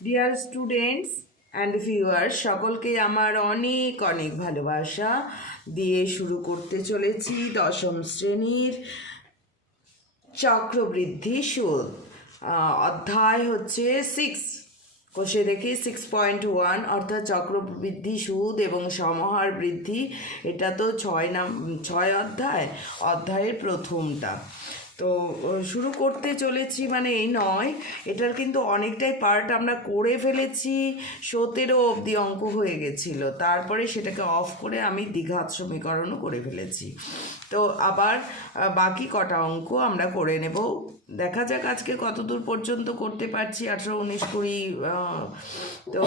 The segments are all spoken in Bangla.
ডিয়ার স্টুডেন্টস অ্যান্ড ভিউয়ার্স, সকলকে আমার অনেক অনেক ভালোবাসা দিয়ে শুরু করতে চলেছি দশম শ্রেণীর চক্রবৃদ্ধি সুদ। অধ্যায় হচ্ছে 6। কোষে দেখি 6.1, অর্থাৎ চক্রবৃদ্ধি সুদ এবং সমাহার বৃদ্ধি। এটা তো 6 অধ্যায়ের প্রথমটা। তো শুরু করতে চলেছি, মানে এই নয়, এটার কিন্তু অনেকটাই পার্ট আমরা করে ফেলেছি। 17 অবধি অঙ্ক হয়ে গেছিলো, তারপরে সেটাকে অফ করে আমি দ্বিঘাত সমীকরণও করে ফেলেছি। তো আবার বাকি কটা অঙ্ক আমরা করে নেব। দেখা যাক আজকে কত দূর পর্যন্ত করতে পারছি। 18, 19, 20। তো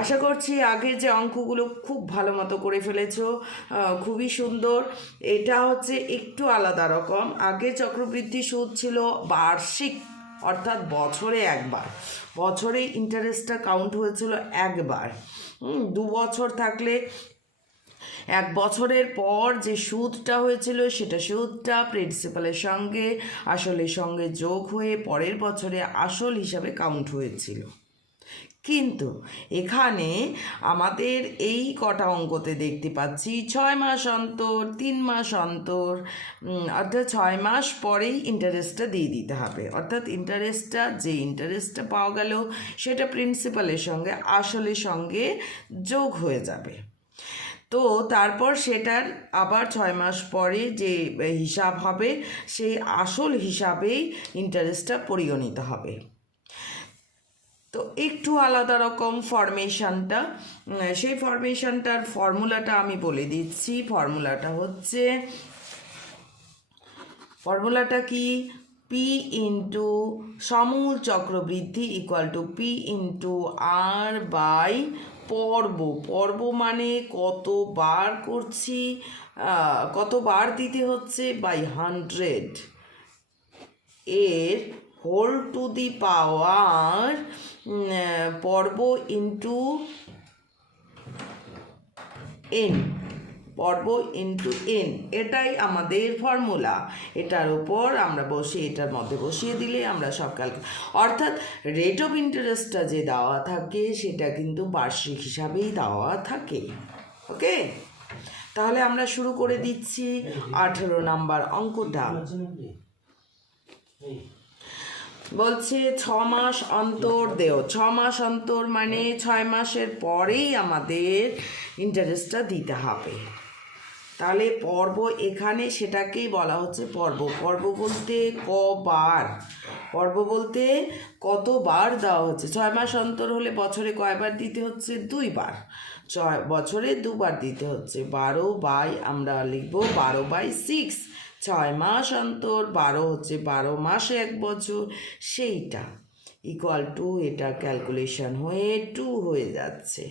আশা করছি আগের যে অঙ্কগুলো খুব ভালো মতো করে ফেলেছো, খুবই সুন্দর। এটা হচ্ছে একটু আলাদা রকম। আগে চক্রবৃদ্ধি সুদ ছিল বার্ষিক, অর্থাৎ বছরে একবার। বছরে ইন্টারেস্টটা কাউন্ট হয়েছিল একবার। 2 বছর থাকলে 1 বছরের পর যে সুদটা হয়েছিল সেটা সুদটা প্রিন্সিপালের সঙ্গে আসলের সঙ্গে যোগ হয়ে পরের বছরে আসল হিসাবে কাউন্ট হয়েছিল। কিন্তু এখানে আমাদের এই কটা অঙ্কতে দেখতে পাচ্ছি 6 মাস অন্তর, 3 মাস অন্তর, অর্থাৎ 6 মাস পরেই ইন্টারেস্টটা দিয়ে দিতে হবে। অর্থাৎ যে ইন্টারেস্টটা পাওয়া গেল সেটা প্রিন্সিপালের সঙ্গে আসলের সঙ্গে যোগ হয়ে যাবে। তো তারপর সেটার আবার 6 মাস পরে যে হিসাব হবে সেই আসল হিসাবেই ইন্টারেস্টটা পরিগণিত হবে। তো একটু আলাদা রকম ফরমেশনটা। সেই ফরমেশনটার ফর্মুলাটা আমি বলে দিচ্ছি। ফর্মুলাটা কি? পি ইন্টু সমূল চক্রবৃদ্ধি equal to P into R by পর্ব মানে কতবার করছি, কতবার দিতে হচ্ছে বাই 100 এর হোল টু দি পাওয়ার পর্ব ইন্টু এন, পর্ব ইন্টু এন, এটাই আমাদের ফর্মুলা। এটার উপর আমরা এটার মধ্যে বসিয়ে দিলে আমরা সব অর্থাৎ রেট অফ ইন্টারেস্টটা যে দেওয়া থাকে সেটা কিন্তু বার্ষিক হিসাবেই দেওয়া থাকে। ওকে, তাহলে আমরা শুরু করে দিচ্ছি 18 নাম্বার অঙ্কটা। বলছে 6 মাস অন্তর দেও। 6 মাস অন্তর মানে 6 মাসের পরেই আমাদের ইন্টারেস্টটা দিতে হবে। তাহলে পর্ব, এখানে সেটাকেই বলা হচ্ছে পর্ব বলতে কতবার দেওয়া হচ্ছে। 6 মাস অন্তর হলে বছরে কয়বার দিতে হচ্ছে? 2 বার। বছরে 2 বার দিতে হচ্ছে। 12 আমরা লিখব 12/6। 6 মাস অন্তর 12 হচ্ছে 12 মাসে 1 বছর, সেইটা ইকুয়াল টু, এটা ক্যালকুলেশন হয়ে 2 হয়ে যাচ্ছে।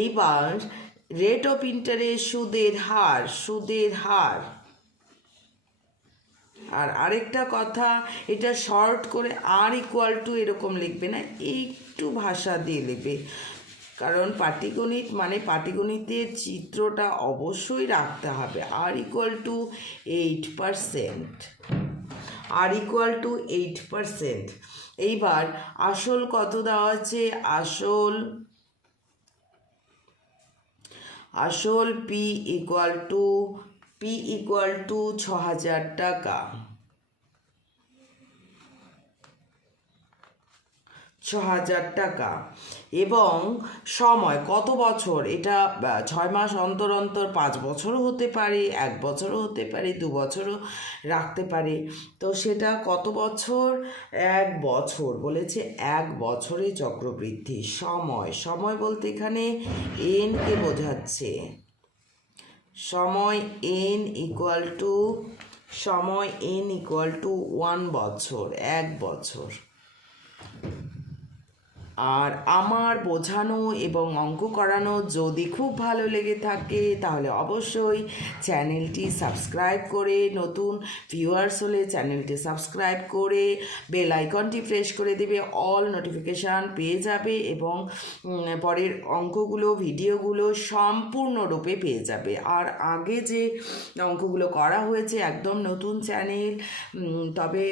এইবার রেট অফ ইন্টারেস্ট, সুদের হার। আর আরেকটা কথা, এটা শর্ট করে আর ইকুয়াল টু এরকম লিখবে না, একটু ভাষা দিয়ে লিখবে, কারণ পাটিগণিত মানে পাটিগণিতের চিত্রটা অবশ্যই রাখতে হবে। R equal to 8%, R equal to 8%। এইবার আসল কত দেওয়া আছে? আসল পি ইকুয়াল টু 6,000 টাকা। 6,000 টাকা। এবং সময় কত বছর? এটা 6 মাস অন্তর অন্তর 5 বছরও হতে পারে, 1 বছরও হতে পারে, 2 বছরও রাখতে পারে। তো সেটা কত বছর? 1 বছর বলেছে। 1 বছরে চক্রবৃদ্ধি। সময় বলতে এখানে এনকে বোঝাচ্ছে। সময় এন ইকুয়াল টু 1 বছর, 1 বছর। আর আমার বোঝানো এবং অঙ্ক করানো যদি খুব ভালো লেগে থাকে তাহলে অবশ্যই চ্যানেলটি সাবস্ক্রাইব করে, নতুন ভিউয়ার্স হলে চ্যানেলটি সাবস্ক্রাইব করে বেল আইকনটি প্রেস করে দেবে, অল নোটিফিকেশান পেয়ে যাবে এবং পরের অঙ্কগুলো ভিডিওগুলো সম্পূর্ণরূপে পেয়ে যাবে। আর আগে যে অঙ্কগুলো করা হয়েছে একদম নতুন চ্যানেল, তবে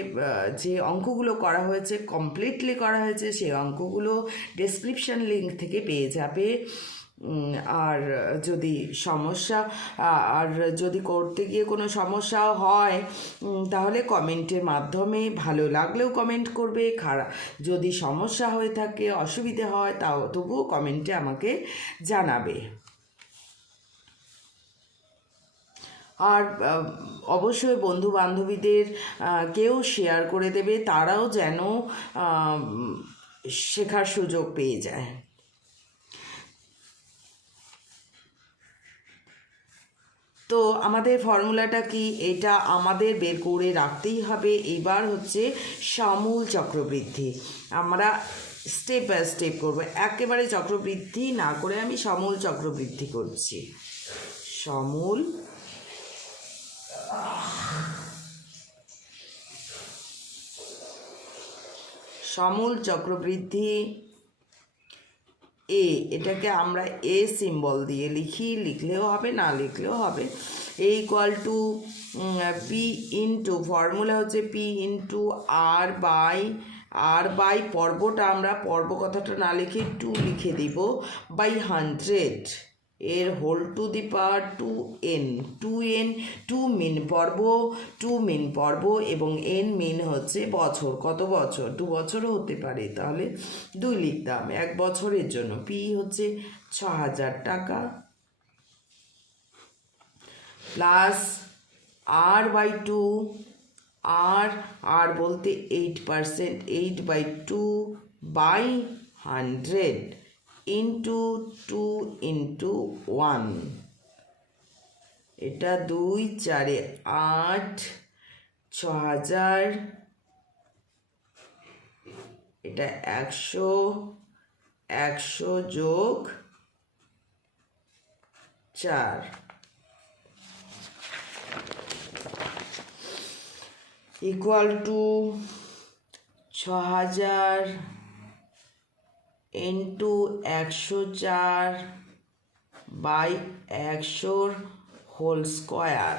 যে অঙ্কগুলো করা হয়েছে কমপ্লিটলি করা হয়েছে সেই অঙ্কগুলো ডেসক্রিপশন লিঙ্ক থেকে পেয়ে যাবে। আর যদি যদি করতে গিয়ে কোনো সমস্যাও হয় তাহলে কমেন্টের মাধ্যমে, ভালো লাগলেও কমেন্ট করবে, যদি সমস্যা হয়ে থাকে অসুবিধে হয় তবুও কমেন্টে আমাকে জানাবে। আর অবশ্যই বন্ধু বান্ধবীদের কেউ শেয়ার করে দেবে, তারাও যেন শেখার সুযোগ পেয়ে যায়। তো আমাদের ফর্মুলাটা কি, এটা আমাদের বের করে রাখতেই হবে। এবার হচ্ছে সমূল চক্রবৃদ্ধি, আমরা স্টেপ বাই স্টেপ করবো, একেবারে চক্রবৃদ্ধি না করে আমি সমূল চক্রবৃদ্ধি করছি। সমূল চক্রবৃদ্ধি এটাকে আমরা এ সিম্বল দিয়ে লিখলেও হবে, না লিখলেও হবে। Equal to P into, formula হচ্ছে পি ইন্টু আর বাই পর্বটা আমরা পর্ব কথাটা না লিখে 2 লিখে দিব বাই 100 এর whole to the power 2n। 2 মিন পর্ব এবং n মিন হচ্ছে বছর, কত বছর, 2 বছরও হতে পারে, তাহলে 2 লিখতাম 1 বছরের জন্য। পি হচ্ছে 6000 টাকা প্লাস আর বাই 2, আর বলতে 8%, 8/2 বাই 100 ইন্টু 2 ইন্টু 1, এটা 2 4 8, 6000, এটা 100 যোগ 4, equal to 6000 into 104 by 100 whole square.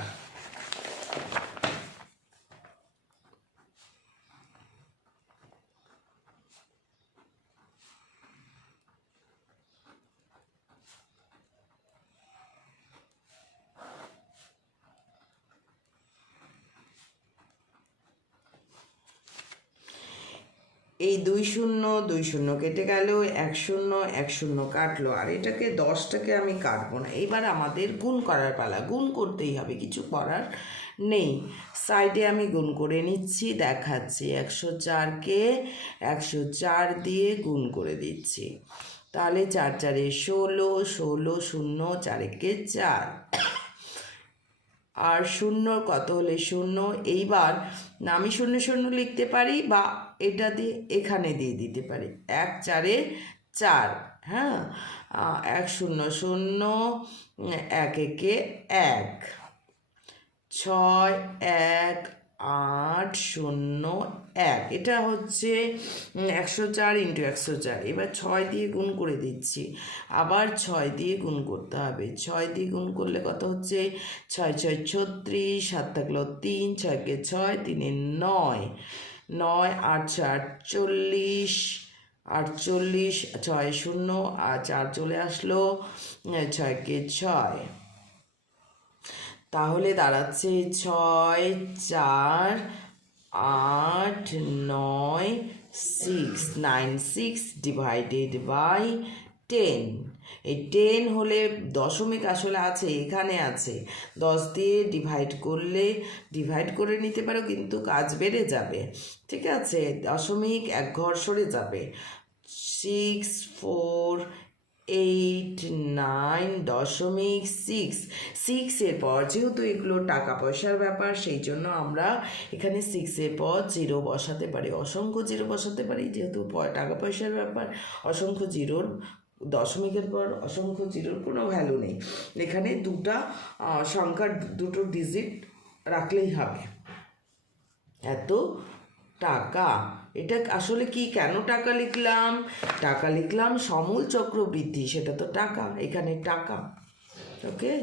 এই 2 0 কেটে গেল, 1 0 কাটলো, আর এটাকে 10টাকে আমি কাটবো না। এবার আমাদের গুণ করার পালা, গুণ করতেই হবে, কিছু করার নেই। সাইডে আমি গুণ করে নিচ্ছি, দেখাচ্ছি। 104কে 104 দিয়ে গুণ করে দিচ্ছি, তাহলে 4 4 16, 16 0 4 4, আর 0 কত হলে 0। এইবার আমি 0 0 লিখতে পারি বা এটা দিয়ে এখানে দিয়ে দিতে পারি, 1 4 4, হ্যাঁ, 1 0 0 1 1 1, 6 1 8 0 1, এটা হচ্ছে 104 ইন্টু 104। এবার 6 দিয়ে গুণ করে দিচ্ছি, আবার 6 দিয়ে গুণ করতে হবে। 6 দিয়ে গুণ করলে কত হচ্ছে, 6 6 36, 7 থাকলো 3, 6 কে 6, 3 9, 9 8 48, 48, 6 0 আর 4 চলে আসলো, 6 কে 6, তাহলে দাঁড়াচ্ছে 6 4 8 9 6, 96 ডিভাইডেড বাই 10। এই 10 হলে দশমিক আসলে আছে, এখানে আছে, 10 দিয়ে ডিভাইড করে নিতে পারো, কিন্তু কাজ বেড়ে যাবে, ঠিক আছে, দশমিক 1 ঘর সরে যাবে। 6 4 8,9.6 6-এর পর যেহেতু এগুলো টাকা পয়সার ব্যাপার সেই জন্য আমরা এখানে 6-এর পর 0 বসাতে পারি, অসংখ্য 0 বসাতে পারি, যেহেতু টাকা পয়সার ব্যাপার অসংখ্য জিরোর দশমিকের পর অসংখ্য জিরোর কোনো ভ্যালু নেই, এখানে সংখ্যার দুটো ডিজিট রাখলেই হবে। এত টাকা, এটা আসলে কি, কেন টাকা লিখলাম? টাকা লিখলাম সমূল চক্রবৃদ্ধি, সেটা তো টাকা, এখানে টাকা। ওকে,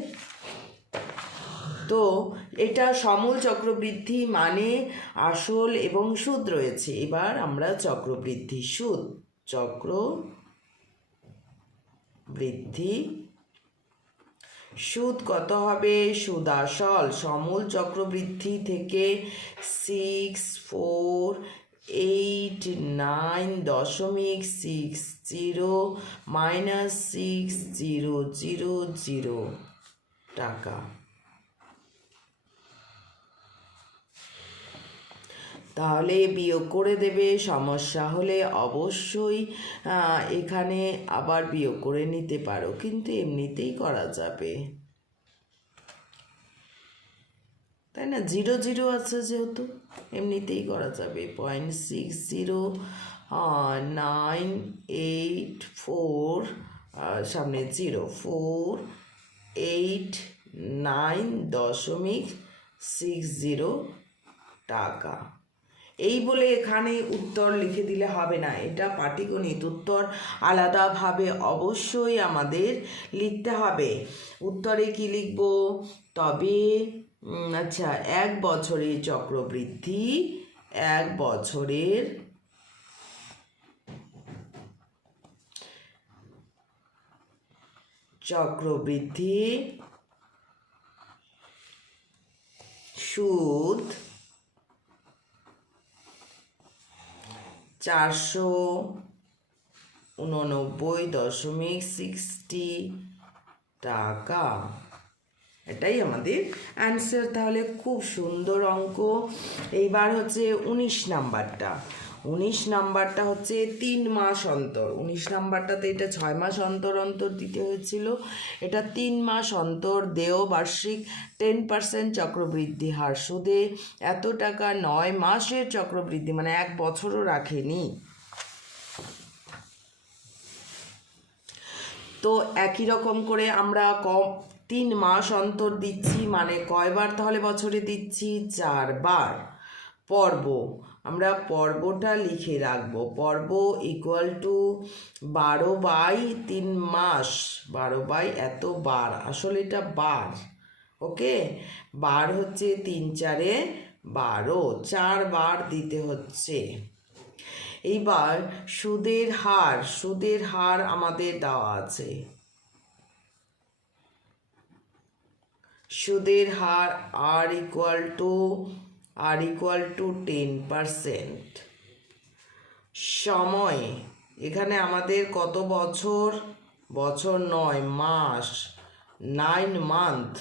তো এটা সমূল চক্রবৃদ্ধি মানে আসল এবং সুদ রয়েছে। এবার আমরা চক্রবৃদ্ধি সুদ, চক্রবৃদ্ধি সুদ কত হবে? সুদ আসল সমূল চক্রবৃদ্ধি থেকে 648,9.60 মাইনাস 6000 টাকা। তাহলে বিয়োগ করে দেবে, সমস্যা হলে অবশ্যই এখানে আবার বিয়োগ করে নিতে পারো, কিন্তু এমনিতেই করা যাবে, তাই না? 0 আছে যেহেতু এমনিতেই করা যাবে। 0.609884 সামনে 0489.60 টাকা। এই বলে এখানে উত্তর লিখে দিলে হবে না, এটা পাটিগণিত, উত্তর আলাদাভাবে অবশ্যই আমাদের লিখতে হবে। উত্তরে কি লিখব? তবে আচ্ছা, 1 বছরের চক্রবৃদ্ধি, 1 বছরের চক্রবৃদ্ধি সুদ 489.60 টাকা। এটাই আমাদের অ্যান্সার। তাহলে খুব সুন্দর অঙ্ক। এইবার হচ্ছে 19 নাম্বারটা। 19 নাম্বারটা হচ্ছে 3 মাস অন্তর। 19 নাম্বারটাতে এটা 6 মাস অন্তর অন্তর দিতে হয়েছিল, এটা 3 মাস অন্তর দেয় বার্ষিক 10% চক্রবৃদ্ধি হার সুদে এত টাকা, 9 মাসের চক্রবৃদ্ধি, মানে 1 বছরও রাখেনি। তো একই রকম করে আমরা 3 মাস অন্তর দিচ্ছি, মানে কয়বার তাহলে বছরে দিচ্ছি? 4 বার। পর্ব, আমরা পর্বটা লিখে রাখবো। পর্ব ইকুয়াল টু 12/3 মাস, 12 এত বার, আসলে এটা বার। ওকে, বার হচ্ছে 3 4 12, 4 বার দিতে হচ্ছে। এইবার সুদের হার আমাদের দেওয়া আছে। সুদের হার আর ইকুয়াল টু 10%। সময়, এখানে আমাদের কত বছর? বছর 9 মাস, 9 মান্থ,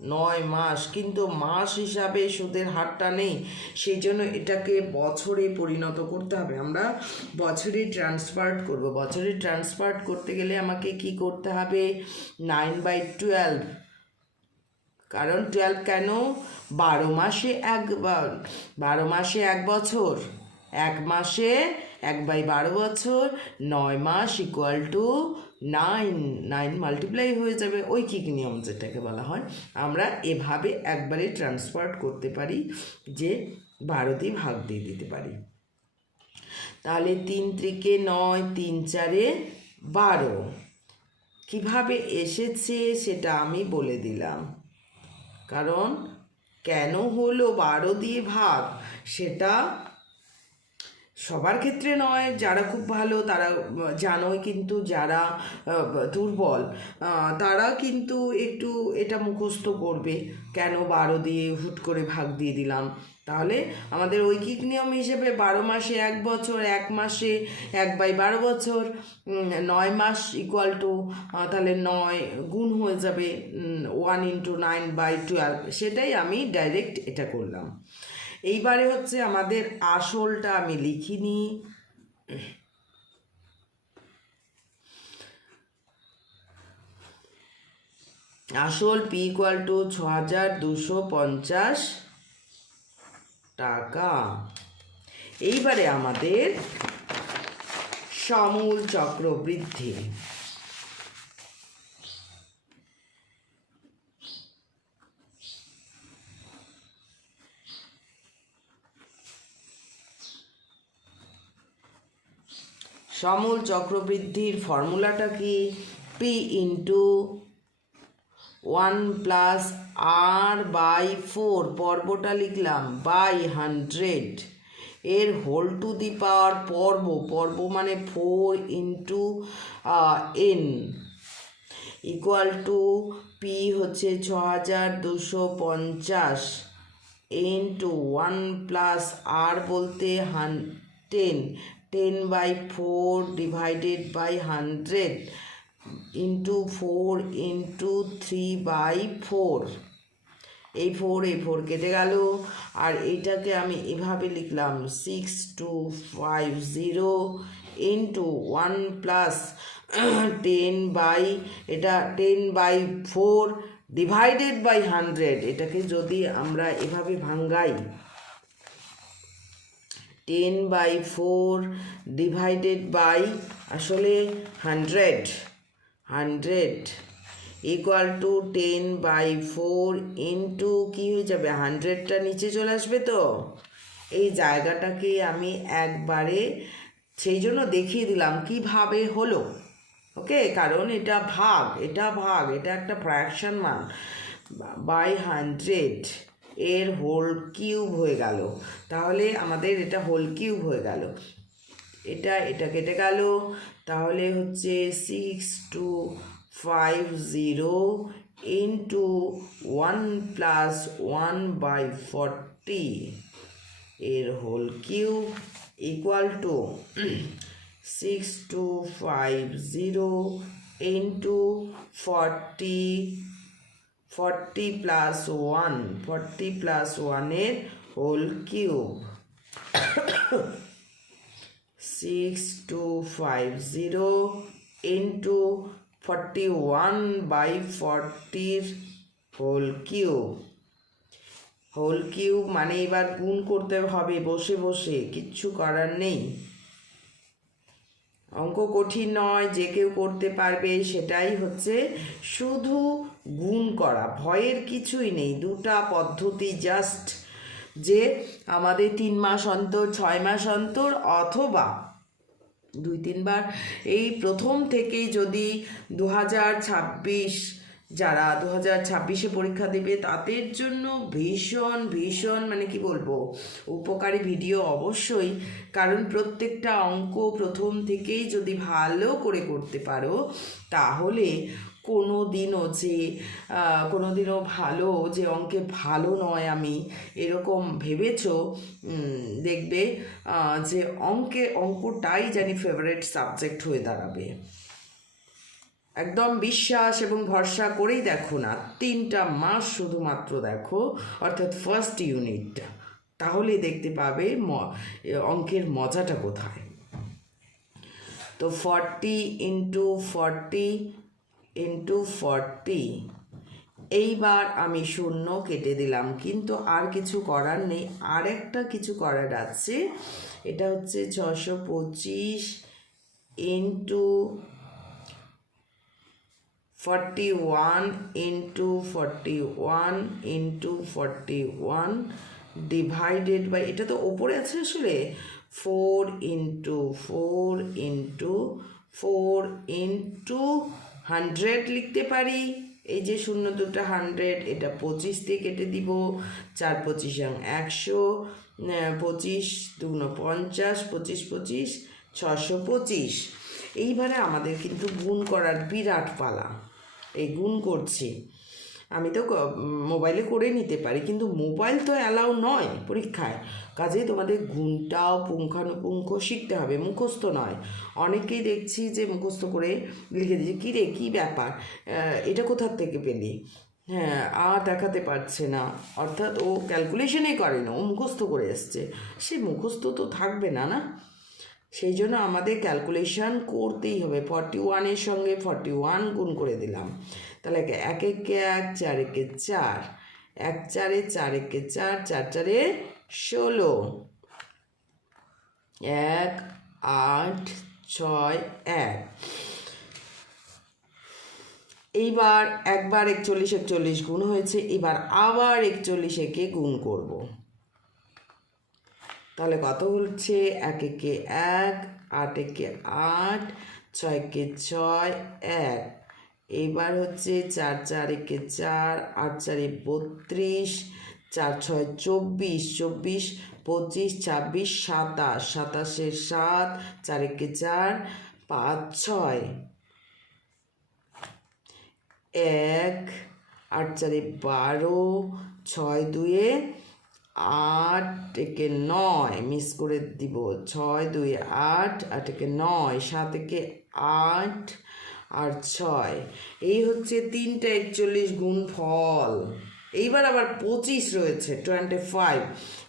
9 মাস, কিন্তু মাস হিসাবে সুদের হারটা নেই, সেই জন্য এটাকে বছরে পরিণত করতে হবে। আমরা বছরে ট্রান্সফার করব। বছরে ট্রান্সফার করতে গেলে আমাকে কি করতে হবে? 9/12, কারণ 12 কেন? 12 মাসে 1 বছর, 1 মাসে 1/12 বছর, 9 মাস ইকুয়াল টু 9 মাল্টিপ্লাই হয়ে যাবে, ঐকিক নিয়ম যেটাকে বলা হয়। আমরা এভাবে একবারে ট্রান্সফার করতে পারি, যে 12 দিয়ে ভাগ দিয়ে দিতে পারি। তাহলে 3 × 9, 3 4 12। কিভাবে এসেছে সেটা আমি বলে দিলাম, কারণ কেন হলো 12 দিয়ে ভাগ সেটা সবার ক্ষেত্রে নয়, যারা খুব ভালো তারা জানোই, কিন্তু যারা দুর্বল তারা কিন্তু একটু এটা মুখস্থ করবে, কেন 12 দিয়ে হুট করে ভাগ দিয়ে দিলাম। তাহলে আমাদের ঐকিক নিয়ম হিসেবে 12 মাসে 1 বছর, 1 মাসে 1/12 বছর, 9 মাস ইকুয়াল টু, তাহলে 9 গুণ হয়ে যাবে 1 × 9/12, সেটাই আমি ডাইরেক্ট এটা করলাম। এইবারে হচ্ছে আমাদের আসলটা আমি লিখিনি, আসল পি ইকুয়াল টু 6250 টাকা। এইবারে আমাদের সমূল চক্রবৃদ্ধি। সমূল চক্রবৃদ্ধির ফর্মুলাটা কি? পি ইন্টু 1+r/4, পর্বটা লিখলাম, বাই 100 এর হোল টু দি পাওয়ার, পর্ব মানে 4 into n equal to P হচ্ছে 6250 ইন্টু 1+r বলতে 10/4 ডিভাইডেড বাই 100 ইন্টু 4 ইন্টু 3/4। এই 4 কেটে গেল। আর এইটাকে আমি এভাবে লিখলাম 6250 ইন্টু 10/4 ডিভাইডেড বাই 100। এটাকে যদি আমরা এভাবে ভাঙ্গাই, 10/4 ডিভাইডেড বাই আসলে 100 ইকুয়াল টু 10/4 ইন্টু কি হয়ে যাবে, 100টা নিচে চলে আসবে। তো এই জায়গাটাকে আমি একবারে সেই জন্য দেখিয়ে দিলাম কিভাবে হলো। ওকে, কারণ এটা ভাগ, এটা একটা ফ্র্যাকশন মান, বাই 100 এর হোল কিউব হয়ে গেল। তাহলে আমাদের এটা হোল কিউব হয়ে গেল। এটা কেটে গেল। তাহলে হচ্ছে 6250 ইন্টু 1+1/40 এর whole cube equal to 6250 into 40 plus 1 এর whole cube, 6250 into 41/40 whole cube মানে এবার গুণ করতে হবে বসে বসে, কিচ্ছু করার নেই। অঙ্ক কঠিন নয়, যে কেউ করতে পারবে। সেটাই হচ্ছে শুধু গুণ করা, ভয়ের কিছুই নেই। দুটা পদ্ধতি জাস্ট, যে আমাদের 3 মাস অন্তর, 6 মাস অন্তর, অথবা 2-3 বার এই প্রথম থেকেই যদি 2026 যারা 2026-এ পরীক্ষা দেবে তাদের জন্য ভীষণ মানে কি বলবো, উপকারী ভিডিও অবশ্যই। কারণ প্রত্যেকটা অঙ্ক প্রথম থেকেই যদি ভালো করে করতে পারো, তাহলে কোনোদিনও ভালো যে অঙ্কে ভালো নয় আমি এরকম ভেবেছো, দেখবে যে অঙ্কটাই জানি ফেভারিট সাবজেক্ট হয়ে দাঁড়াবে। একদম বিশ্বাস এবং ভরসা করেই দেখো না, 3টা মাস শুধুমাত্র দেখো, অর্থাৎ ফার্স্ট ইউনিটটা, তাহলে দেখতে পাবে অঙ্কের মজাটা কোথায়। তো 40 ইন্টু 40 এইবার আমি 0 কেটে দিলাম, কিন্তু আর কিছু করার নেই। আর একটা কিছু করার আছে, এটা হচ্ছে 625 into 41 into 41 into 41 divided by, এটা তো ওপরে আছে আসলে, 4 ইন্টু 4 ইন্টু 4 ইন্টু 100 লিখতে পারি। এই যে 0 দুটা 100, এটা 25 দিয়ে কেটে দিব, 4×25 100, 25 2 50, 25 625। এইবারে আমাদের কিন্তু গুণ করার বিরাট পালা। এই গুণ করছি, আমি তো মোবাইলে করে নিতে পারি, কিন্তু মোবাইল তো অ্যালাউ নয় পরীক্ষায়। কাজেই তোমাদের গুণটাও পুঙ্খানুপুঙ্খ শিখতে হবে, মুখস্থ নয়। অনেকেই দেখছি যে মুখস্থ করে লিখে দিচ্ছে, কী রে কী ব্যাপার, এটা কোথার থেকে পেলি, হ্যাঁ আর দেখাতে পারছে না, অর্থাৎ ও ক্যালকুলেশনই করে না, ও মুখস্থ করে এসছে। সে মুখস্থ তো থাকবে না, সেই জন্য আমাদের ক্যালকুলেশন করতেই হবে। 41-এর সঙ্গে 41 গুণ করে দিলাম, তাহলে এক একে এক, চার একে চার, এক চারে, চার একে চার, চার চারে 16, 1 8 6 1। এইবার একবার 41 গুণ হয়েছে, এবার আবার 41 একে গুণ করব। তাহলে কত হচ্ছে? এক একে এক, আট একে আট, ছয় একে ছয়, এক। এইবার হচ্ছে চার চার একে চার, আট চারে 32, চার ছয় 24, 24 25 26 27, 27-এ 7, চার একে চার, 5 6, 1, 8 চারে 12, 6 2-এ 8 একে 9, মিস করে দিব, 6 2 8, 8 একে 9, 7 একে 8 আর 6। এই হচ্ছে 3টা 41 গুণ ফল। এইবার আবার 25 রয়েছে, 25,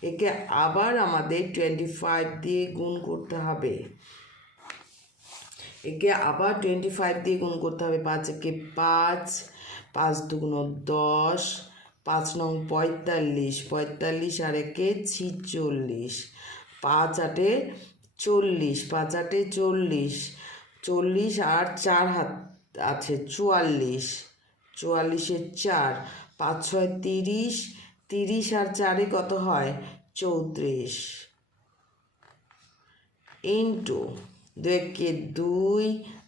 একে আবার আমাদের 25 দিয়ে গুণ করতে হবে। একে আবার 25 দিয়ে গুণ করতে হবে। 5 একে 5, 5 দুগুণ 10, 5 নং 45, 45 আর একে 46, 5 8-এ 40, 5 8-এ 40, 40 আর 4 হাত আছে 44, 44-এ 4, 5 6 30, 30 আর 4-এ কত হয়? 34, ইন্টু 2 একে 2,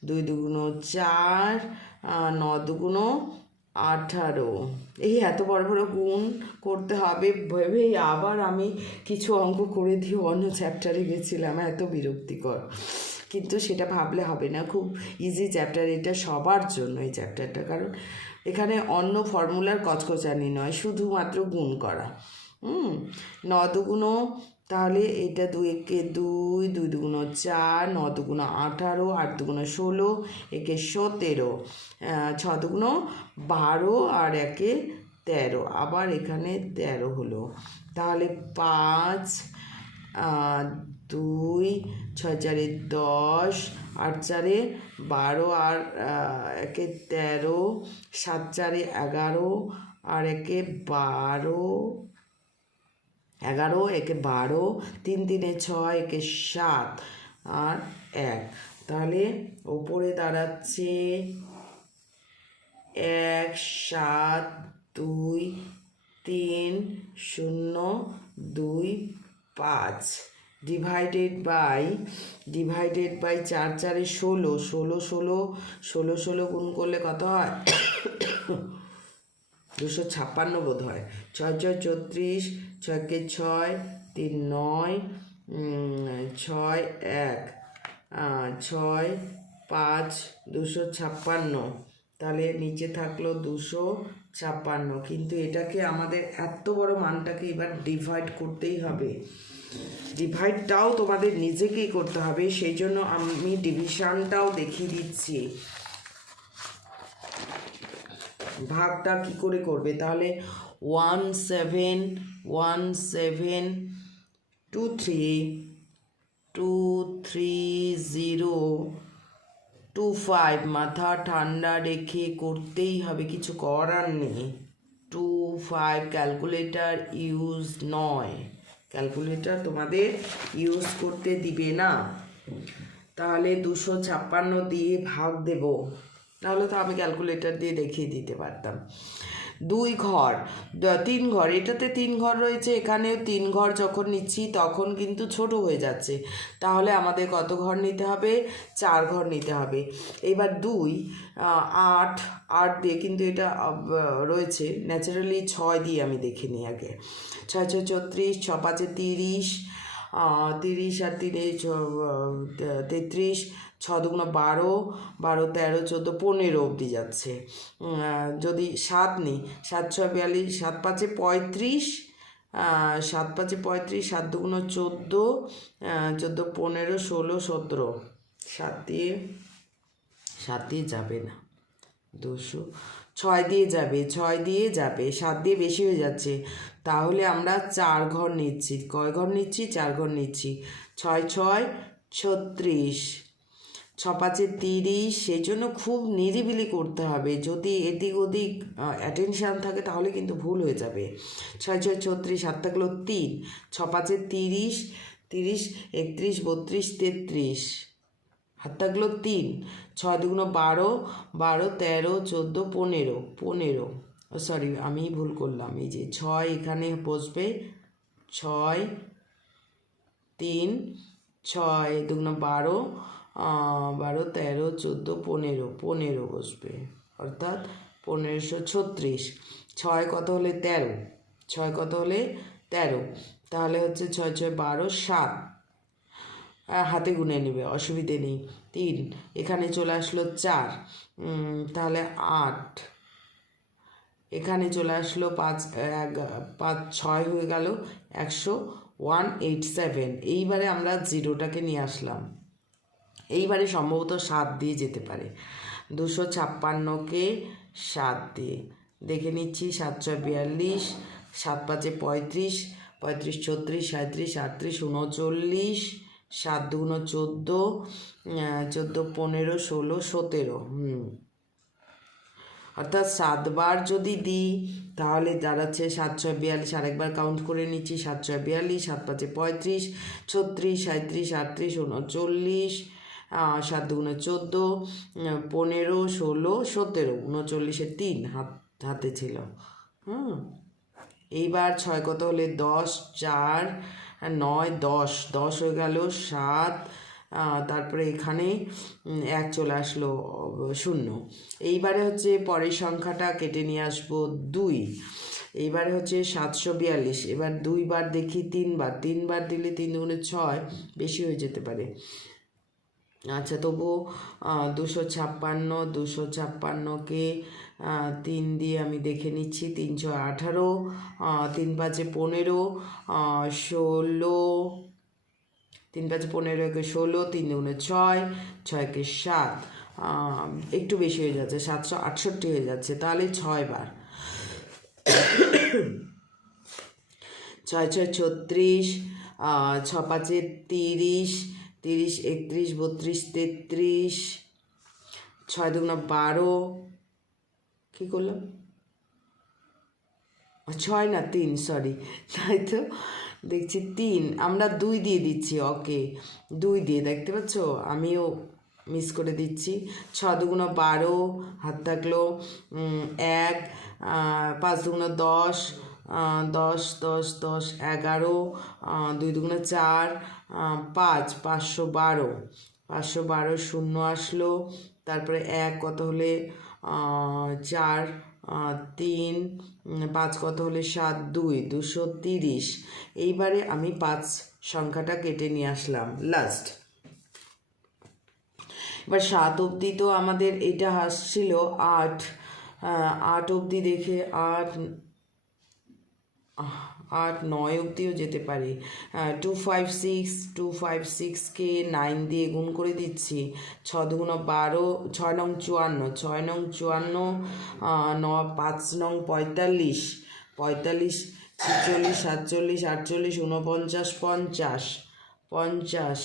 2 দুগুণ 4, 9 দুগুণ 18। এই এত বড় বড় গুণ করতে হবে ভেবেই আবার আমি কিছু অঙ্ক করে দিয়ে অন্য চ্যাপ্টারে গেছিলাম, এত বিরক্তিকর। কিন্তু সেটা ভাবলে হবে না, খুব ইজি চ্যাপ্টার এটা সবার জন্য এই চ্যাপ্টারটা, কারণ এখানে অন্য ফর্মুলার কচকচানি নয়, শুধুমাত্র গুণ করা। 9 দুগুণ, তাহলে এটা 2 একে 2, 2 দুগুণ 4, 9 দুগুণ 18, 8 দুগুণ 16, একে 17, 6 দুগুণ 12 আর একে 13, আবার এখানে 13 হলো। তাহলে 5 2, 6 4-এ 10, 8 4-এ 12 আর একে 13, 7 4-এ 11 আর একে 12, 11 একে 12, 3 3-এ 6, একে 7 আর 1। তাহলে ওপরে দাঁড়াচ্ছে 1 7 2 3 0 2 5 ডিভাইডেড বাই 4 4-এ 16, 16 16, 16 16 গুণ করলে কত হয়? 256 বোধ হয়। 6 6 34, 6 কে 6, 3 9, 6 1, 6 5, 256। তাহলে নিচে থাকলো 256, কিন্তু এটাকে আমাদের এত বড় মানটাকে এবার ডিভাইড করতেই হবে। ডিভাইডটাও তোমাদের নিজেকেই করতে হবে, সেই জন্য আমি ডিভিশনটাও দেখিয়ে দিচ্ছি। ভাগটা কি করে করবে? তাহলে 1 7 1 7 2 3 2 3 0 2 5, মাথা ঠান্ডা রেখে করতেই হবে, কিছু করার নেই। 2 5 ক্যালকুলেটর ইউজ নয়, ক্যালকুলেটর তোমাদের ইউজ করতে দিবে না। তাহলে 256 দিয়ে ভাগ দেব, তাহলে তো আমি ক্যালকুলেটর দিয়ে দেখিয়ে দিতে পারতাম। 2 ঘর 3 ঘর, এটাতে 3 ঘর রয়েছে, এখানেও 3 ঘর যখন নিচ্ছি তখন কিন্তু ছোট হয়ে যাচ্ছে, তাহলে আমাদের কত ঘর নিতে হবে? 4 ঘর নিতে হবে। এবার 2 8 8 দিয়ে, কিন্তু এটা রয়েছে ন্যাচারালি 6 দিয়ে আমি দেখে নিই আগে। 6 6 34, 6 5-এ 30, 30 আর 3-এ 33, 6 দুগুণ 12, 12 13 14 15 অবধি যাচ্ছে। যদি 7 নিই, 7 6 42, 7 5-এ 35, 7 5-এ 35, 7 দুগুণ 14, 14 15 16 17, 7 দিয়ে যাবে না, 6 দিয়ে যাবে, 6 দিয়ে যাবে, 7 দিয়ে বেশি হয়ে যাচ্ছে, তাহলে আমরা 4 ঘর নিচ্ছি। কয় ঘর নিচ্ছি? 4 ঘর নিচ্ছি। 6 6 36, ছ৫ 30, সেই জন্য খুব নিরিবিলি করতে হবে। যদি এদিক ওদিক অ্যাটেনশান থাকে তাহলে কিন্তু ভুল হয়ে যাবে। ৬ × ৩ হাত থাকলো 3, ছ৫ 30, 30 31 32 33, হাত থাকলো 3, ৬ 2 12, 12 13 14 15, 15, সরি আমি ভুল করলাম, এই যে 6 এখানে বসবে, 6 3, 6 2 12, 12 13 14 15, 15 বসবে, অর্থাৎ 1536। 6 কত হলে 13, 6 কত হলে 13, তাহলে হচ্ছে 6 6 12 7, হাতে গুনে নেবে, অসুবিধে নেই। 3 এখানে চলে আসলো 4, তাহলে 8, এখানে চলে আসলো 5 5 6 হয়ে গেল 187। এইবারে আমরা জিরোটাকে নিয়ে আসলাম, এইবারে সম্ভবত 7 দিয়ে যেতে পারে। 256কে 7 দিয়ে দেখে নিচ্ছি, 7 6 42, 7 5 35, 35 36 37 38 39, 7 2 14, 14 15 16 17, অর্থাৎ 7 বার যদি দিই তাহলে দাঁড়াচ্ছে 7 6 42, আরেকবার কাউন্ট করে নিচ্ছি, 7 6 42, 7 5 35, 36 37 38 39, 7 2 14, 15 16 17, 39 3 হাতে ছিল। এইবার 6 কত হলে 10, 4 9 10, 10 হয়ে গেল 7, তারপরে এখানে 1 চলে আসলো 0। এইবারে হচ্ছে পরের সংখ্যাটা কেটে নিয়ে আসবো 2। এইবারে হচ্ছে 742, এবার 2 বার দেখি, 3 বার, 3 বার দিলে 3 2 6, বেশি হয়ে যেতে পারে। আচ্ছা, তবু 256, 256কে 3 দিয়ে আমি দেখে নিচ্ছি, 3 6 18, 3 5 15, 16, 3 5 15 × 16, 3 2 6, 6 × 7, একটু বেশি হয়ে যাচ্ছে, 768 হয়ে যাচ্ছে, তাহলে 6 বার। 6 6 36, 6 5 30, 30 31 32 33, 6 2 12, কী করলাম, 6 না 3, সরি, তাই তো দেখছি 3, আমরা 2 দিয়ে দিচ্ছি, ওকে 2 দিয়ে, দেখতে পাচ্ছ আমিও মিস করে দিচ্ছি। 6 2 12, হাত থাকলো 1, 5 2 10, 10 10 10 11, 2 2 4, 5 512, 512 শূন্য আসলো, তারপরে 1 কত হলে 4, 3, 5 কত হলে 7, 2 230। এইবারে আমি 5 সংখ্যাটা কেটে নিয়ে আসলাম লাস্ট। এবার 7 অবধি তো আমাদের এটা আসছিল 8, 8 অবধি দেখে 8 9 অবধিও যেতে পারে। 256, 256কে 9 দিয়ে গুণ করে দিচ্ছি, 6 2 12, 6 নং 54, 6 নং 54, 5 নং 45, 45 46 47 48 49 50, 50,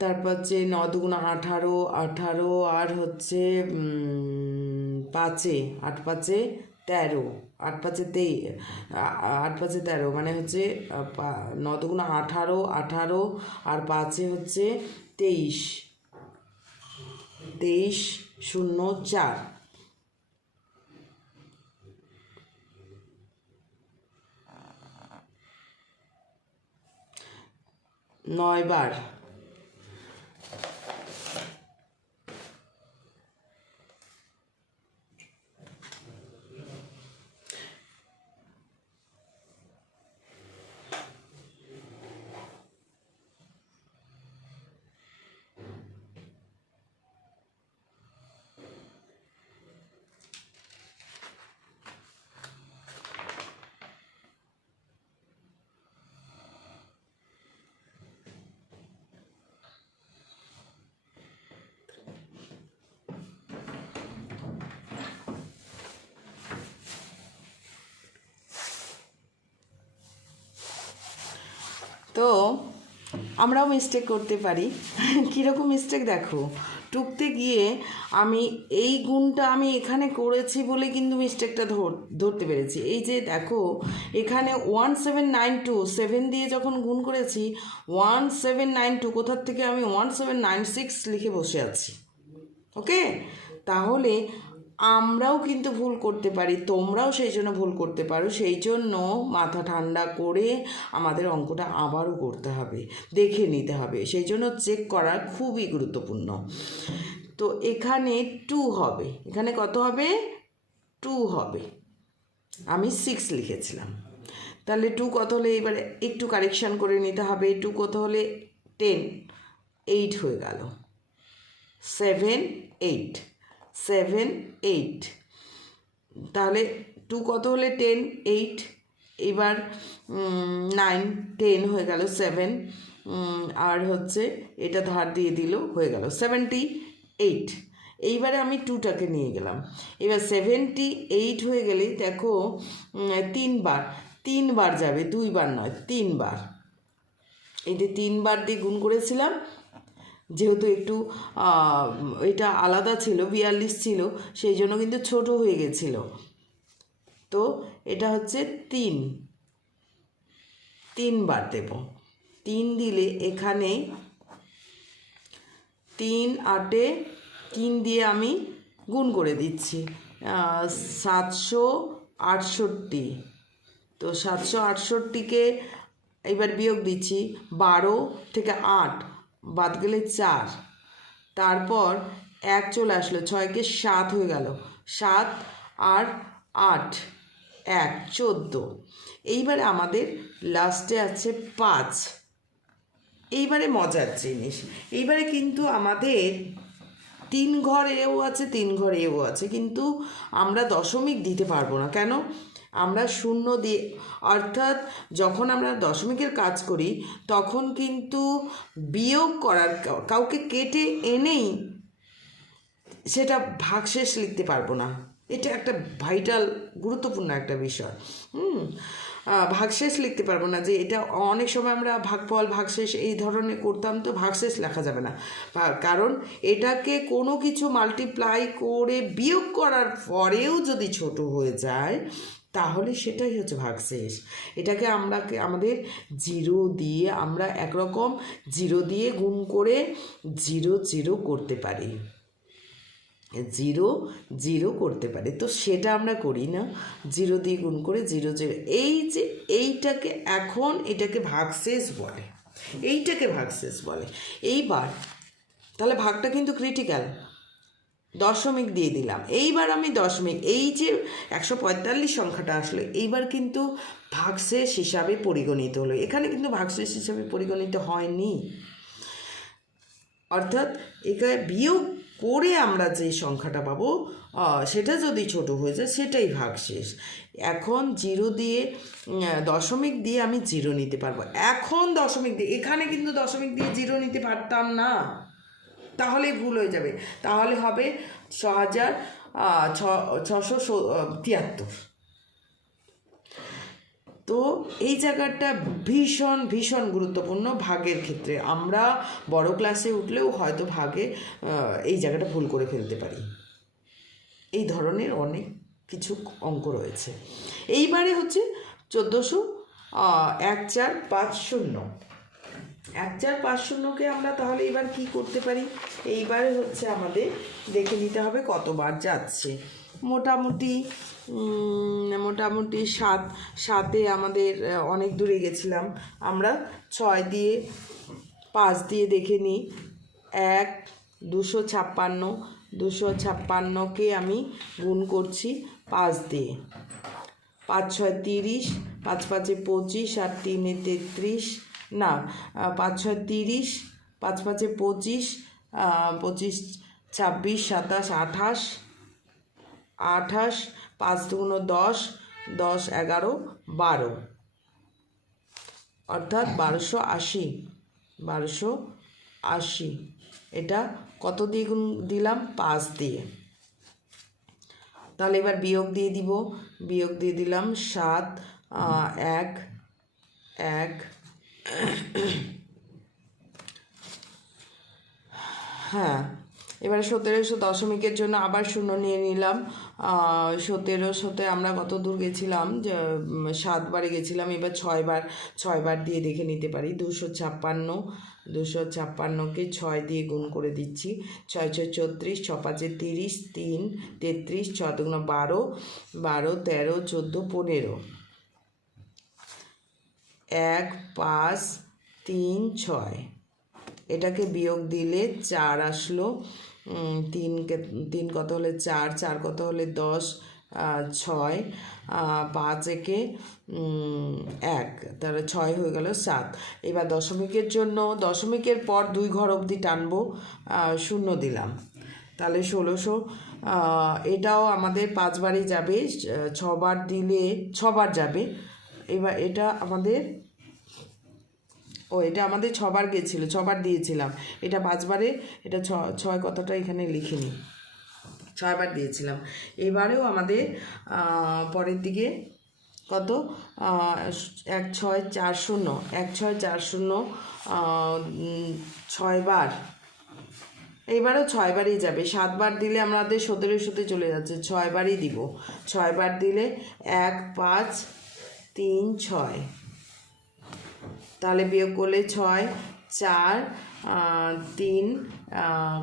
তারপর হচ্ছে 9 2 18, 18, আর হচ্ছে 5, 8 5 13, 8 5 13, মানে হচ্ছে 9 2 18, 18, আর 5 হচ্ছে 23, 23 0 4, 9 বার। তো আমরাও মিস্টেক করতে পারি। কীরকম মিস্টেক দেখো, টুকতে গিয়ে আমি এই গুণটা আমি এখানে করেছি বলে কিন্তু মিস্টেকটা ধরতে পেরেছি। এই যে দেখো এখানে 1792 7 দিয়ে যখন গুণ করেছি 1792, কোথার থেকে আমি 1796 লিখে বসে আছি। ওকে, তাহলে আমরাও কিন্তু ভুল করতে পারি, তোমরাও সেই জন্য ভুল করতে পারো। সেই জন্য মাথা ঠান্ডা করে আমাদের অঙ্কটা আবারও করতে হবে, দেখে নিতে হবে। সেই জন্য চেক করা খুবই গুরুত্বপূর্ণ। তো এখানে 2 হবে, এখানে কত হবে? 2 হবে। আমি 6 লিখেছিলাম, তাহলে 2 কত হলে এবারে একটু কারেকশান করে নিতে হবে। 2 কত হলে 10, 8 হয়ে গেল। 7 8 7 8, তাহলে 2 কত হলে 10 8, এবার 9 10 হয়ে গেল 7, আর হচ্ছে এটা ধার দিয়ে দিল, হয়ে গেল 78। এইবারে আমি 2টাকে নিয়ে গেলাম, এবার 78 হয়ে গেলেই দেখো 3 বার যাবে, 2 বার নয় 3 বার। এই যে 3 বার দিয়ে গুণ করেছিলাম, যেহেতু একটু এটা আলাদা ছিল 42 ছিল, সেই জন্য কিন্তু ছোট হয়ে গেছিল। তো এটা হচ্ছে 3 বার দেব। 3 দিলে এখানে 3 8 3 দিয়ে আমি গুণ করে দিচ্ছি 768। তো 768কে এবার বিয়োগ দিচ্ছি, 12 থেকে 8 বাদ গেলে 4, তারপর 1 চলে আসলো, 6কে 7 হয়ে গেল, 7 আর 8 1 14। এইবারে আমাদের লাস্টে আছে 5। এইবারে মজার জিনিস, এইবারে কিন্তু আমাদের 3 ঘর এও আছে 3 ঘর এও আছে, কিন্তু আমরা দশমিক দিতে পারবো না। কেন? আমরা শূন্য দিয়ে, অর্থাৎ যখন আমরা দশমিকের কাজ করি তখন কিন্তু বিয়োগ করার, কাউকে কেটে এনেই সেটা ভাগশেষ লিখতে পারবো না। এটা একটা ভাইটাল গুরুত্বপূর্ণ একটা বিষয়। ভাগশেষ লিখতে পারবো না, যে এটা অনেক সময় আমরা ভাগফল ভাগশেষ এই ধরনের করতাম, তো ভাগশেষ লেখা যাবে না, কারণ এটাকে কোনো কিছু মাল্টিপ্লাই করে বিয়োগ করার পরেও যদি ছোট হয়ে যায় তাহলে সেটাই হচ্ছে ভাগশেষ। এটাকে আমাদের 0 দিয়ে, আমরা একরকম 0 দিয়ে গুণ করে 0 0 করতে পারি, 0 0 করতে পারি। তো সেটা আমরা করি না, 0 দিয়ে গুণ করে 0 0। এই যে এইটাকে, এখন এটাকে ভাগশেষ বলে, এইটাকে ভাগশেষ বলে। এইবার তাহলে ভাগটা কিন্তু ক্রিটিক্যাল, দশমিক দিয়ে দিলাম। এইবার আমি দশমিক, এই যে 145 সংখ্যাটা আসলো, এইবার কিন্তু ভাগশেষ হিসাবে পরিগণিত হলো। এখানে কিন্তু ভাগশেষ হিসাবে পরিগণিত হয়নি, অর্থাৎ এখানে বিয়োগ করে আমরা যে সংখ্যাটা পাবো সেটা যদি ছোট হয়ে যায় সেটাই ভাগশেষ। এখন 0 দিয়ে দশমিক দিয়ে আমি 0 নিতে পারবো। এখন দশমিক দিয়ে, এখানে কিন্তু দশমিক দিয়ে 0 নিতে পারতাম না, তাহলে ভুল হয়ে যাবে, তাহলে হবে 6673। তো এই জায়গাটা ভীষণ ভীষণ গুরুত্বপূর্ণ ভাগের ক্ষেত্রে। আমরা বড় ক্লাসে উঠলেও হয়তো ভাগে এই জায়গাটা ভুল করে ফেলতে পারি। এই ধরনের অনেক কিছু অঙ্ক রয়েছে। এইবারে হচ্ছে 1450। 1450কে আমরা তাহলে এবার কি করতে পারি? এইবারে হচ্ছে আমাদের দেখে নিতে হবে কতবার যাচ্ছে। মোটামুটি 7 আমাদের অনেক দূরে গেছিলাম আমরা। 6 দিয়ে 5 দিয়ে দেখে নিই, 1 256, 256কে আমি গুণ করছি 5 দিয়ে, 5 6 30, 5 5 25 আর 3 33, না 5 6 30, 5 5 25, 25 26 27 28, 5 2 10, 10 11 12, অর্থাৎ 1280। এটা কত দিয়ে গুণ দিলাম? 5 দিয়ে। তাহলে এবার বিয়োগ দিয়ে দিব, বিয়োগ দিয়ে দিলাম 7 1 1 হ্যাঁ, এবারে 1700 দশমিকের জন্য আবার শূন্য নিয়ে নিলাম। 1700-তে আমরা কত দূর গেছিলাম, যে 7 বারে গেছিলাম, এবার 6 বার দিয়ে দেখে নিতে পারি। 256কে 6 দিয়ে গুণ করে দিচ্ছি। 6 6 34, 6 5 30, 3 33, 6 2 12, 12 13 14 15, 1 5 3 6। এটাকে বিয়োগ দিলে 4 আসলো। 3 কত হলে 4, 4 কত হলে 10, 6, 5 একে 1, তাহলে 6 হয়ে গেল 7। এবার দশমিকের জন্য দশমিকের পর 2 ঘর অবধি টানবো, শূন্য দিলাম, তাহলে 1600। এটাও আমাদের 5 বারই যাবে, 6 বার দিলে 6 বার যাবে। এবার এটা আমাদের এটা আমাদের 6 বার গেছিল, 6 বার দিয়েছিলাম, এটা 5 বারে, এটা 6 কতটা এখানে লিখিনি, 6 বার দিয়েছিলাম। এবারেও আমাদের পরের দিকে কত, 1 6 4 0, 1 6 4 0, 6 বার, এবারও 6 বারই যাবে। 7 বার দিলে আমাদের 1700-তে চলে যাচ্ছে, 6 বারই দিব। 6 বার দিলে 1 5 3 6, তাহলে বিয়োগ করলে 6 4 3,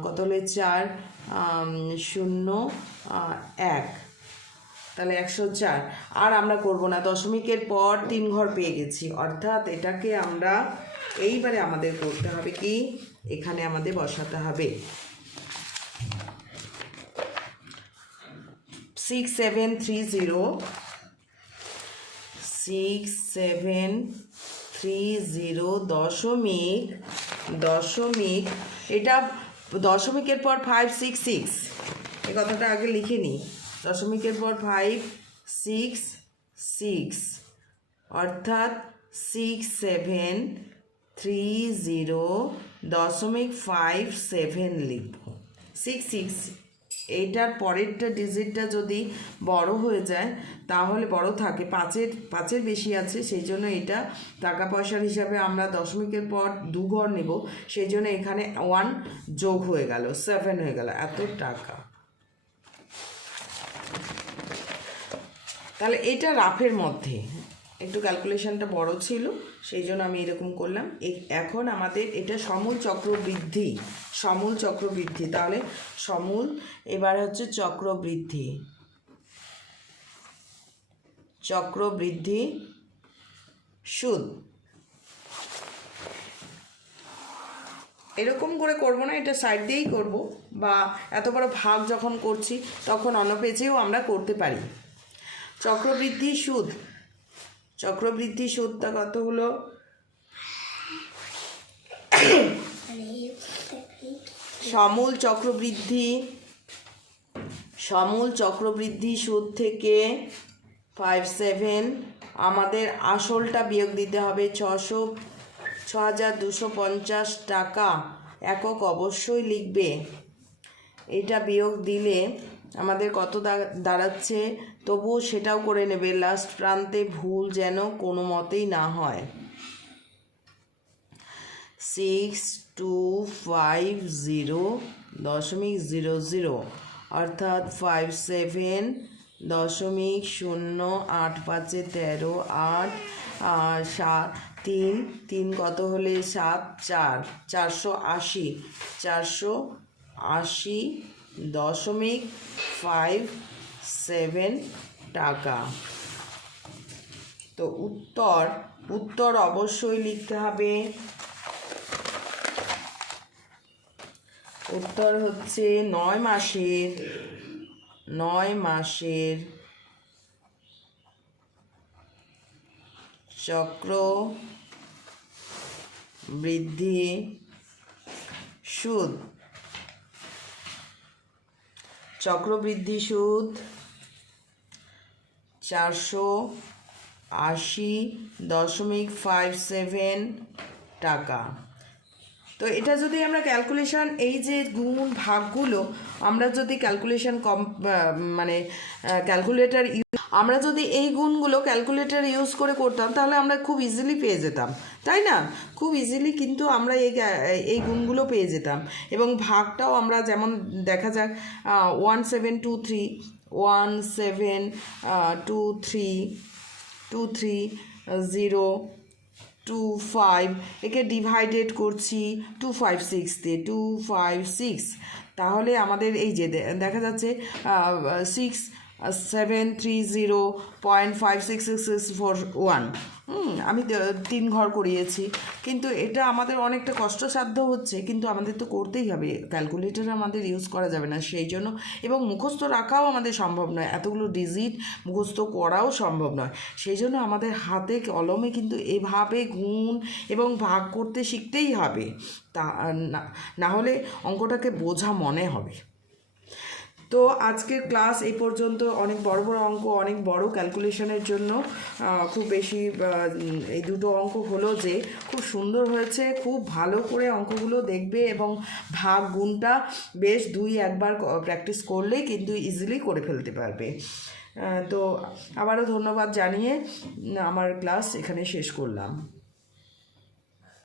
কত হলে 4 0 1, তাহলে 104। আর আমরা করব না, দশমিকের পর 3 ঘর পেয়ে গেছি, অর্থাৎ এটাকে আমরা এইবারে আমাদের করতে হবে কি, এখানে আমাদের বসাতে হবে 6730, 6730 দশমিক, এটা দশমিকের পর 566, এই কথাটা আগে লিখে নিই। দশমিকের পর 566, অর্থাৎ 6730.57 লিখব। 66, এইটার পরেরটা ডিজিটটা যদি বড় হয়ে যায়, তাহলে বড় থাকে, 5-এর বেশি আছে, সেই জন্য এটা টাকা পয়সার হিসাবে আমরা দশমিকের পর 2 ঘর নেব, সেই জন্য এখানে 1 যোগ হয়ে গেল, 7 হয়ে গেল, এত টাকা। তাহলে এটা রাফের মধ্যে একটু ক্যালকুলেশনটা বড় ছিল, সেই জন্য আমি এরকম করলাম। এখন আমাদের এটা সমূল চক্রবৃদ্ধি, তাহলে সমূল, এবার হচ্ছে চক্রবৃদ্ধি সুদ। এরকম করে করব না, এটা সাইড দিয়েই করব, বা এত বড় ভাগ যখন করছি তখন অন্য পেজেও আমরা করতে পারি। চক্রবৃদ্ধি সুদটা কত হলো, সমূল চক্রবৃদ্ধি সুদ থেকে 57 আমাদের আসলটা বিয়োগ দিতে হবে 6250 টাকা, একক অবশ্যই লিখবে। এটা বিয়োগ দিলে আমাদের কত দাঁড়াচ্ছে, তবুও সেটাও করে নেবে, লাস্ট প্রান্তে ভুল যেন কোনো মতেই না হয়। 6250.00, অর্থাৎ 57.085 8 3 কত হলে 7 4, 480.57 টাকা। তো উত্তর অবশ্যই লিখতে হবে। উত্তর হচ্ছে 9 মাসের চক্রবৃদ্ধি সুদ। 480.57 টাকা। তো এটা যদি আমরা ক্যালকুলেশন, এই যে গুণ ভাগগুলো আমরা যদি ক্যালকুলেশন ক্যালকুলেটর আমরা যদি এই গুণগুলো ক্যালকুলেটর ইউজ করে করতাম তাহলে আমরা খুব ইজিলি পেয়ে যেতাম, তাই না? খুব ইজিলি কিন্তু আমরা এই গুণগুলো পেয়ে যেতাম। এবং ভাগটাও আমরা যেমন দেখা যাক 1723 025 একে ডিভাইডেড করছি 256 দিয়ে 256, তাহলে আমাদের এই যে দেখা যাচ্ছে 6730.566641, আমি 3 ঘর করিয়েছি, কিন্তু এটা আমাদের অনেকটা কষ্টসাধ্য হচ্ছে, কিন্তু আমাদের তো করতেই হবে, ক্যালকুলেটর আমাদের ইউজ করা যাবে না সেই জন্য। এবং মুখস্থ রাখাও আমাদের সম্ভব নয়, এতগুলো ডিজিট মুখস্থ করাও সম্ভব নয়, সেই জন্য আমাদের হাতে কলমে কিন্তু এভাবে গুণ এবং ভাগ করতে শিখতেই হবে, তা না হলে অঙ্কটাকে বোঝা মনে হবে। তো আজকের ক্লাস এই পর্যন্ত। অনেক বড় বড় অঙ্ক, অনেক বড় ক্যালকুলেশনের জন্য খুব বেশি এই দুটো অঙ্ক হলো যে খুব সুন্দর হয়েছে। খুব ভালো করে অঙ্কগুলো দেখবে এবং ভাগ গুণটা বেশ 2-1বার প্র্যাকটিস করলেই কিন্তু ইজিলি করে ফেলতে পারবে। তো আবারও ধন্যবাদ জানিয়ে আমার ক্লাস এখানে শেষ করলাম।